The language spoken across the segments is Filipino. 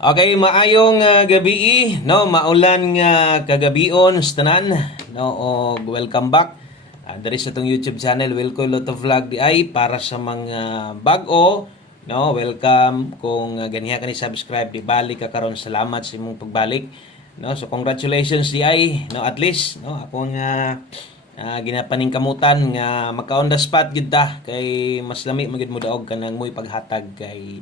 Okay, maayong gabi, no? Maulan nga kagabion sa tanan, no? Og welcome back. Diri sa tong YouTube channel, Wilco Lotto Vlog di ay para sa mga bag-o, no? Welcome kung ganiha ka ni subscribe di balik ka karon. Salamat sa imong pagbalik, no? So congratulations di ay, no? At least, no? Ako nga ginapaning kamutan nga maka on the spot gyud ta kay mas lami magid mo daog kanang mo'y paghatag kay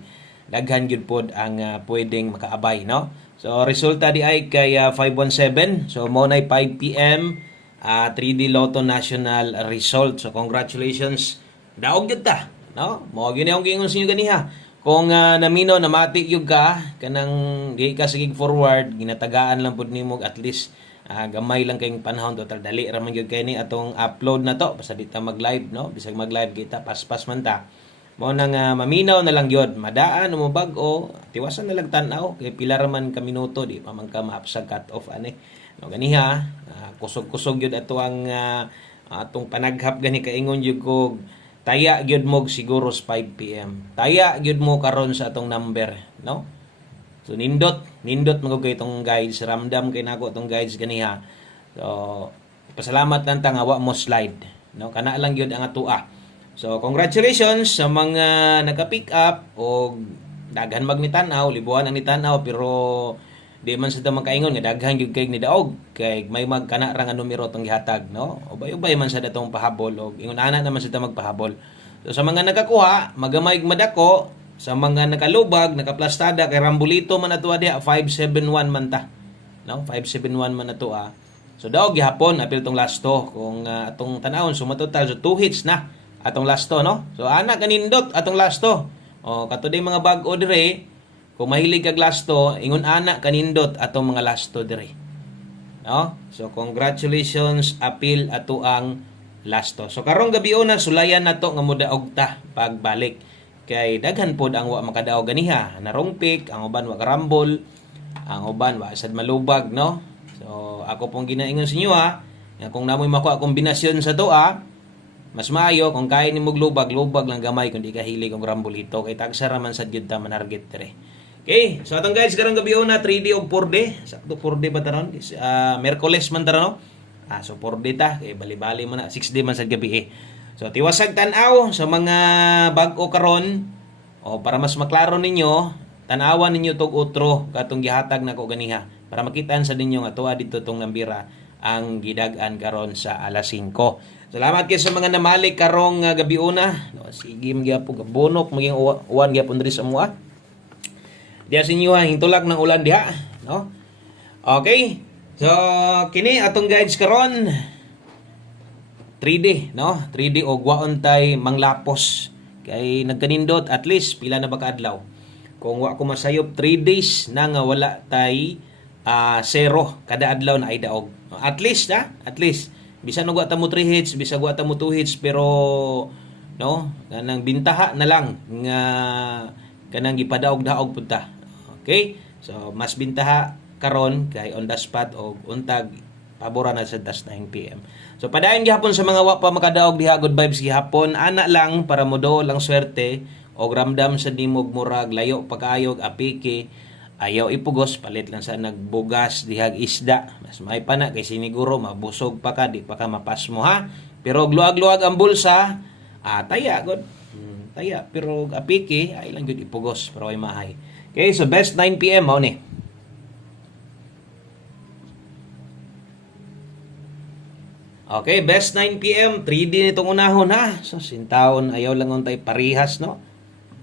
daghan gyud pod ang pwedeng makaabay, no? So resulta di ay kay 517. So mo nay 5 PM 3D Lotto National result. So congratulations. Daog gyud ta, no? Mo gyud ang gingon sa inyo ganiha. Kung namino namati gyud ka kanang di ka sigig forward, ginatagaan lang pud nimo at least gamay lang kayong panahon total dali ra man gyud kay ni atong upload na to basta di ta mag-live, no? Bisag mag-live kita paspas man ta. Mao nang maminaw na lang yun. Madaan o bag-o, tiwasan na lang tanaw kay pila ra man ka minuto di pa man ka maapsag cut off ani. No ganiha, kusog-kusog yun ato ang atong panaghap gani kaingon jud ko taya gyud mo siguro sa 5 PM. Taya gyud mo karon sa atong number, no? So nindot mo kay itong guides, ramdam kay nako itong guides ganiha. So pasalamat lang ta nga wa mo slide, no? Kana lang gyud ang atoa. So, congratulations sa mga naka-pick up o daghan magmitanaw, libuhan ang nitanaw pero di man sa makaingon nga daghan gyud kay ni daog kay may magkana ra nga numero tong gihatag, no? Ubay-ubay man sa datong pahabol og ingon ana naman sa magpahabol. So sa mga nakakuha, magamay madako, sa mga nakalubag, nakaplastada kay Rambulito man ato diha 571 man ta. No? 571 man ato So daog gihapon apil tong lasto kung atong tanawon sumatotal so 2 hits na atong lasto, no? So ana kanindot atong lasto. O kato day mga bag-o dire, kung mahilig kag lasto, ingon ana kanindot atong mga lasto dire. No? So congratulations apil ato ang lasto. So karong gabi na sulayan nato nga modaog ta pagbalik. Kay daghan pod ang wa makadaog ganiha. Narong pick, ang uban wa karambol, ang uban wa sad malubag, no? So ako pong ginaingon sa inyo nga kung namoy makuha kombinasyon sa toa, mas maayo kung kaya ni lubag lang gamay kung di ka hilig og rambolito kay tagsara man sad gyud ta manarget dire. Okay, so atong guys karong gabi na 3D og 4D. Sakto 4D pa taron. Miyerkules man taron, no? So 4D ta kay bali-bali man na 6D man sad gabi. So tiwasag tan-aw sa mga bag-o karon o para mas maklaro ninyo, tan-awan ninyo tog utro katong gihatag nako ganiha para makitaan sa ninyo nga tuwa dito tong nambira ang gidag-an karon sa alas 5. Salamat kayo sa mga namalik karong gabi una. No, sige magyapon bonok maging uwan gyapon diri sa mua. Diya sa inyo hintulak ng ulan diha, no? Okay. So kini atong guides karon 3D, no? 3D og waon tay manglapos kay nagkanindot at least pila na ba ka adlaw. Kung wa ko masayop 3 days na nga wala tay zero kada adlaw na ay daog. At least at least bisan og wa ta mo 3 hits, bisag wa ta mo 2 hits pero no, kanang bintaha na lang nga kanang gipadaog-daog pud ta. Okay? So mas bintaha karon kay on the spot og untag pabora na sa 9 PM. So padayon gihapon sa mga wa pa makadaog diha, good vibes gihapon. Ana lang para mo do lang swerte og ramdam sa nimog murag layo pagayog apike. Ayaw ipugos, palit lang sa nagbugas dihag isda. Mas may pa na kay siniguro mabusog pa ka, di pa ka mapas mo ha. Pero luag-luag ang bulsa, taya god. Taya pero apiki ay lang gud ipugos pero ay mahay. Okay, so best 9 PM mao ni. Okay, best 9 PM 3D nitong unahon ha. So sintawon ayaw lang untay parihas, no.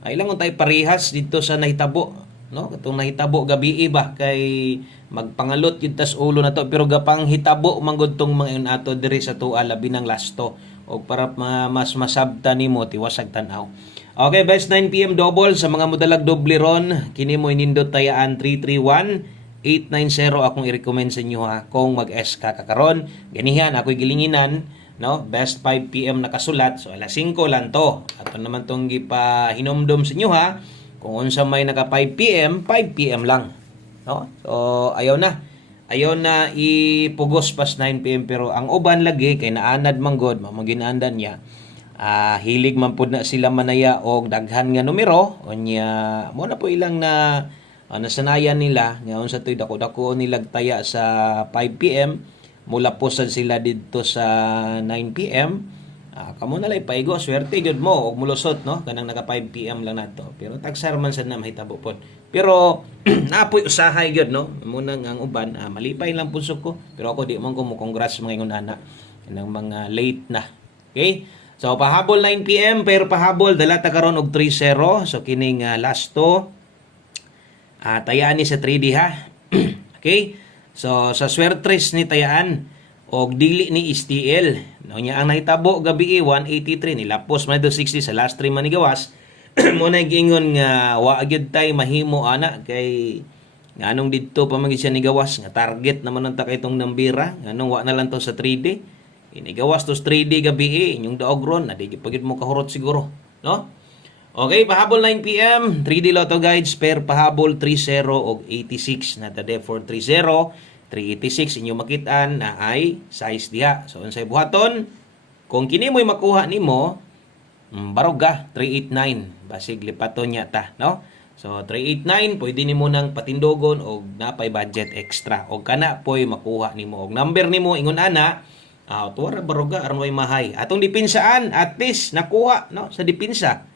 Ay lang untay parihas dito sa nahitabo, no? Katong nahitabo gabi ba kay magpangalot yun tas ulo na to pero gapang hitabo manggod tong mga yun ato diri sa tuwa labi ng lasto o para mas masabta nimo tiwasag tan-aw. Okay, best 9 PM double sa mga modalag doble ron kini mo inindot tayaan 331-890 akong i-recommend sa inyo ha kung mag-SK ka karon. Ganihan ako'y gilinginan, no? Best 5 PM nakasulat so alas 5 lang to. Ato naman tong gipahinomdom sa inyo ha. Kung unsa may naka 5 PM, 5 PM lang. No? So, ayaw na ipugos pas 9 PM pero ang uban lagi kay naanad manggod, mamaginaandan niya. Hilig man pud na sila manaya og daghan nga numero, unya mo na po ilang na nasanayan nila nga unsa toy dako-dako nilag taya sa 5 PM, mula po sad sila didto sa 9 PM. Kamo na lay paigo, swerte jud mo og mulusot no kanang naka 5 PM lang nato. Pero tagsar man sad na mahitabo pod. Pero naapoy usahay gyud no. Muna ang uban malipay lang puso ko. Pero ako di man ko mo congrats mga ingon ana kanang mga late na. Okay? So pahabol 9 PM pero pahabol dala ta karon og 3-0. So kining last to tayaan ni sa 3D ha. Okay? So sa swertres ni tayaan og dili ni STL. No nya ang nahitabo gabi 183 nilapos man do 60 sa last 3 manigawas. Mo na giingon nga wa gyud tay mahimo ana kay nganong didto pa man siya nigawas nga target naman ang takay tong nambira nganong wa na lang to sa 3D. Inigawas to sa 3D gabi inyong daog ron na di pagid mo kahurot siguro, no? Okay, pahabol 9 PM, 3D Lotto Guides per pahabol 30 og 86 na tade for 30, 386 inyo makitaan na ay size diha. So unsay buhaton? Kung kini mo'y makuha nimo, barog ka 389 basig lipaton niya ta, no? So 389 pwede nimo nang patindogon og napay budget extra og kana poy makuha nimo og number nimo ingon ana. Tuwara baroga aron way mahay. Atong dipinsaan at least nakuha no sa dipinsa.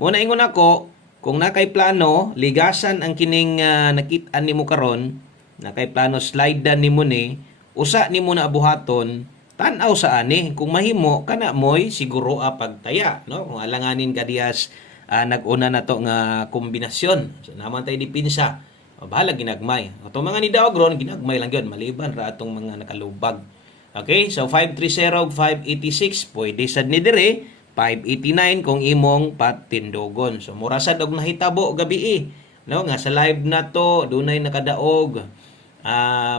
Muna ingon ako, kung nakay plano, ligasan ang kining nakit-an nimo karon, nakay plano slide-dan nimo ni, usa nimo na abuhaton, tan-aw sa ani, kung mahimo kana moy siguro pagtaya, no? Kung alanganin ka diyas nag-una na to nga kombinasyon. So naman tay dipinsa, bahala ginagmay. Atong mga ni Daogron ginagmay lang gyud maliban ra atong mga nakalubag. Okay, so 530 586 pwede sad ni dire. 589 kung imong patindogon. So mura sad og nahitabo gabi no nga sa live na to dunay nakadaog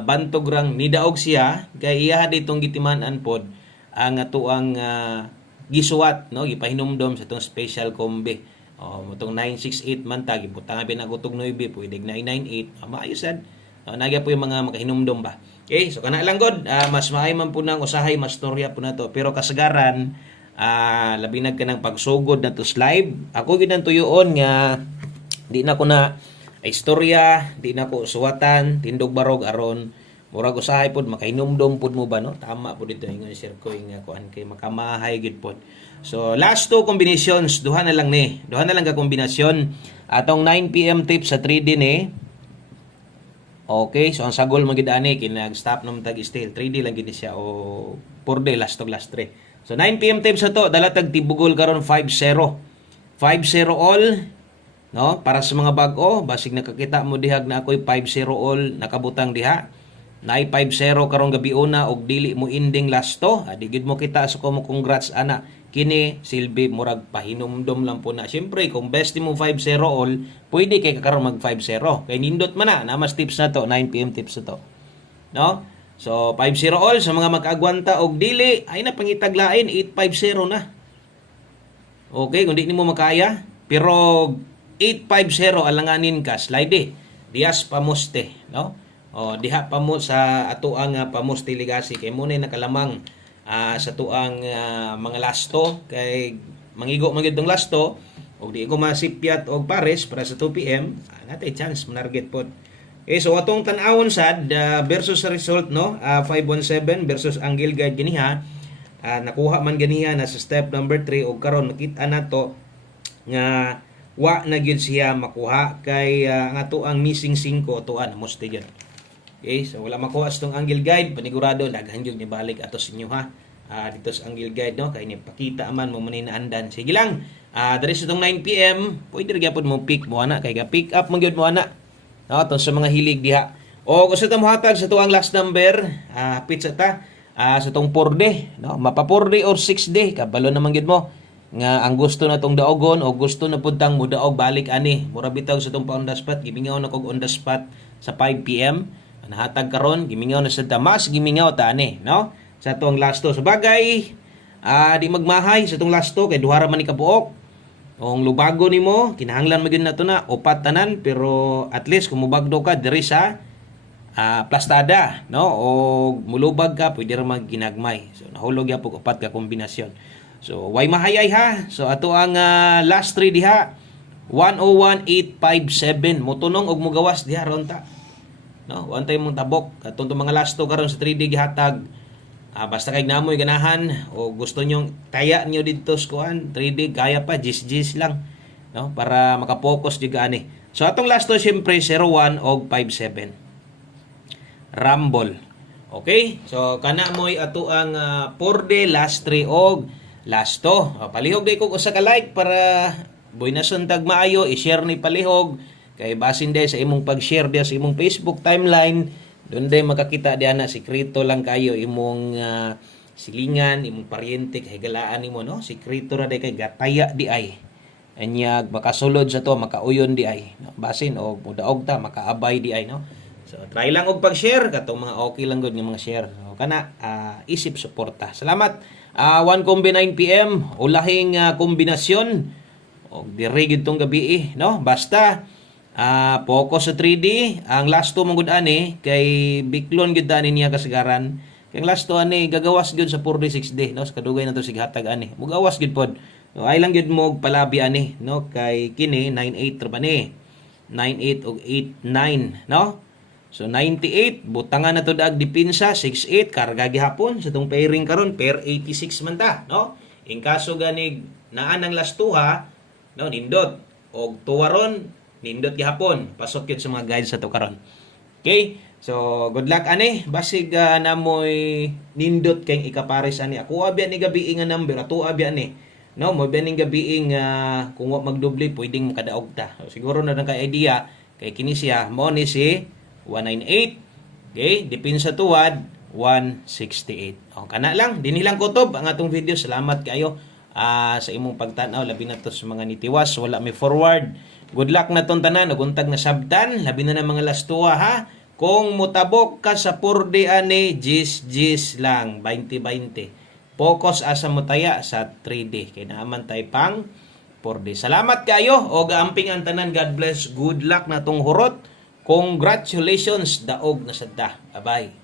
bantog rang nidaog siya kay iya ditong gitiman-an pod ang atuang gisuwat no gipahinumdom sa tong special kombe. Motong 968 man ta gibutang pinagutog 9 pwede 998 maayo sad. Nagya po yung mga makahinumdom ba. Okay, so kana lang god mas maay man po nang usahay mas storya po na to pero kasagaran labi na ka ng pagsugod na to live. Ako ginang tuyoon nga di na ko na istorya, di na ko suwatan, tindog barog aron murag usahay pod makahinumdom pod mo ba no? Tama po dito ingon Sir Koy nga kuan kay makamahay gid pod. So last two combinations, duha na lang ka kombinasyon. Atong 9 PM tip sa 3D ni. Okay, so ang sagol magid ani kinag-stop naman tag still 3D lang gid siya o 4D last 3. So 9 PM tips sa to, dalatag tibugol karon 5-0. 5-0 all, no? Para sa mga bag-o, basig nakakita mo dihag na ako'y 5-0 all nakabutang diha. Nay 5-0 karon gabi una og dili mo ending last to. Digid mo kita sa mo congrats ana. Kini silbi murag pahinumdom lang po na. Syempre kung best mo 5-0 all, pwede kay karon mag 5-0. Kay nindot man na mas tips na to, 9 PM tips na to. No? So 5-0 all sa mga mag-agwanta og dili ay na pangitaglain 8-5-0 na. Okay, kung di nimo makaya, pero 8-5-0 alanganin ka slide Dias pamuste, no? Diha pa mo sa atuang pamuste ligasi kay mo nakalamang sa tuang mga lasto kay mangigo man gyud tong lasto og di ko masipyat og pares para sa 2 PM, natay chance manarget pod. So atong tan-awon sad versus result no 517 versus Angle Guide ganiha nakuha man ganiha na sa step number 3 og karon nakita nato nga wa na gyud siya makuha kay ang ato ang missing 5 tuan moste gyud. Okay, so wala makuha sa tong Angle Guide panigurado daghan gyud ni balik ato sa inyo ha. Dito sa Angle Guide no kay ni pakita man mo man naandan. Sige lang. Diri sa tong 9 PM pwede ra gyapon mo pick mo ana kay ga pick up man gyud mo ana. No, sa mga hilig diha. O gusto ta mohatag sa tuang last number, hapit sa ta sa tong 4D, no? Mapa 4D or 6D, kabalo naman gid mo nga ang gusto na tong daogon o gusto na puntang mo daog balik ani. Mura bitaw sa tong on the spot, gimingaw na kog on the spot sa 5 PM. Nahatag karon, gimingaw na sa tamas, gimingaw ta ani, no? Sa tuang last to. Sa bagay, di magmahay sa tong last to kay duha ra man ni kabuok. Kung lubago nimo kinahanglan magin nato na upat tanan pero at least kung mubagdo ka diri sa plastada no o mulubag ka pwede ra magginagmay. So nahulog ya pug upat ka kombinasyon. So way mahayay ha. So ato ang last 3 diha 101857 motunong og mugawas diha ron ta. No, one time mong tabok katong mga lasto karon sa 3D gihatag. Basta kay namoy ganahan o gusto nyong taya niyo dito sa kuan 3D kaya pa gis lang, no, para maka-focus jud ani. So atong lasto syempre 01 og 57. Rumble. Okay? So kana moy ato ang 4D last 3 og lasto. Palihog day ko usa ka like para boy na suntag maayo i-share ni palihog kay basin day sa imong pag-share dia sa imong Facebook timeline doon day makakita diha na sikreto lang kayo imong silingan imong paryente kay galaan nimo no sikreto ra day kay gataya di ay anyag makasulod sa to makauyon di ay no? Basin og mudaog ta makaabay di ay no. So try lang og pag-share katong mga okay lang gud nga mga share. So kana isip suporta. Salamat. 1:09 PM ulahing kombinasyon og dire gid tong gabi no basta focus sa 3D ang last 2 mangud ani kay biklon gid ani niya kasagaran kay last 2 ani gagawas gid sa 4D 6D no sa kadugay na to sig hatag ani mugawas gid pod no ay lang gid mo palabi ani no kay kini 98 ra ba ni 98 og 89 no so 98 butangan na to dag dipinsa 68 karga gihapon sa tong pairing karon pair 86 man ta no in kaso gani naan ang last 2 ha no nindot og tuwaron nindot gihapon pasok yun sa mga guides sa to karon. Okay, so good luck ani basig namoy nindot kay ikapares ani ako abya ni gabi nga number ato abya ni no mo bening gabi kung wa magdoble pwedeng makadaog ta so, siguro na kay idea kay kini siya mo ni si 198 okay dipinsa tuwad 168 o kana lang dinhi lang kutob ang atong video salamat kayo sa imong pagtanaw labi na to sa mga nitiwas wala may forward good luck na tong tanan ug untag na sabtan labi na mga lastuwa ha kung mutabok ka sa 4D ani gis lang 20-20 focus asa mo taya sa 3D kay naaman tay pang 4D salamat kayo og amping ang tanan God bless good luck na tong hurot congratulations daog na sadta bye bye